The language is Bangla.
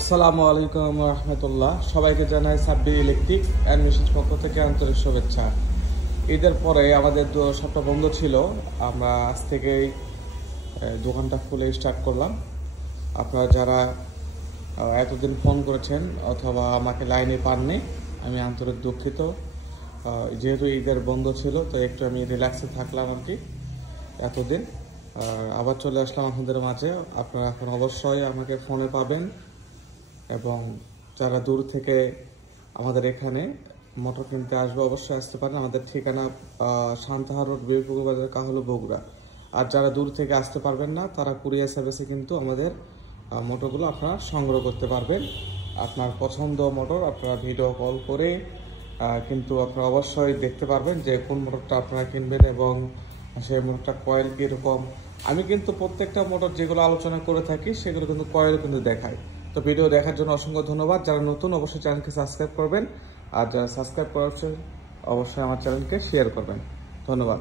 আসসালামু আলাইকুম রহমতুল্লাহ। সবাইকে জানাই সাব্বির ইলেকট্রিক অ্যান্ড মেশিনস পক্ষ থেকে আন্তরিক শুভেচ্ছা। ঈদের পরে আমাদের সবটা বন্ধ ছিল, আমরা আজ থেকেই দোকানটা খুলে স্টার্ট করলাম। আপনারা যারা এতদিন ফোন করেছেন অথবা আমাকে লাইনে পাননি, আমি আন্তরিক দুঃখিত। যেহেতু ঈদের বন্ধ ছিল তো একটু আমি রিল্যাক্সে থাকলাম আর কি এতদিন। আবার চলে আসলাম আপনাদের মাঝে। আপনারা এখন অবশ্যই আমাকে ফোনে পাবেন, এবং যারা দূর থেকে আমাদের এখানে মোটর কিনতে আসবে অবশ্যই আসতে পারেন। আমাদের ঠিকানা সান্তাহার রোড, বীরপুকুর বাজার, কাহলু, বগুড়া। আর যারা দূর থেকে আসতে পারবেন না তারা কুরিয়ার সার্ভিসে কিন্তু আমাদের মোটরগুলো আপনারা সংগ্রহ করতে পারবেন। আপনার পছন্দ মোটর আপনারা ভিডিও কল করে কিন্তু আপনারা অবশ্যই দেখতে পারবেন যে কোন মোটরটা আপনারা কিনবেন এবং সেই মোটরটা কয়েল কীরকম। আমি কিন্তু প্রত্যেকটা মোটর যেগুলো আলোচনা করে থাকি সেগুলো কিন্তু কয়েল কিন্তু দেখাই। তো ভিডিও দেখার জন্য অসংখ্য ধন্যবাদ। যারা নতুন অবশ্যই চ্যানেলকে সাবস্ক্রাইব করবেন, আর যারা সাবস্ক্রাইব করেছেন অবশ্যই আমার চ্যানেলকে শেয়ার করবেন। ধন্যবাদ।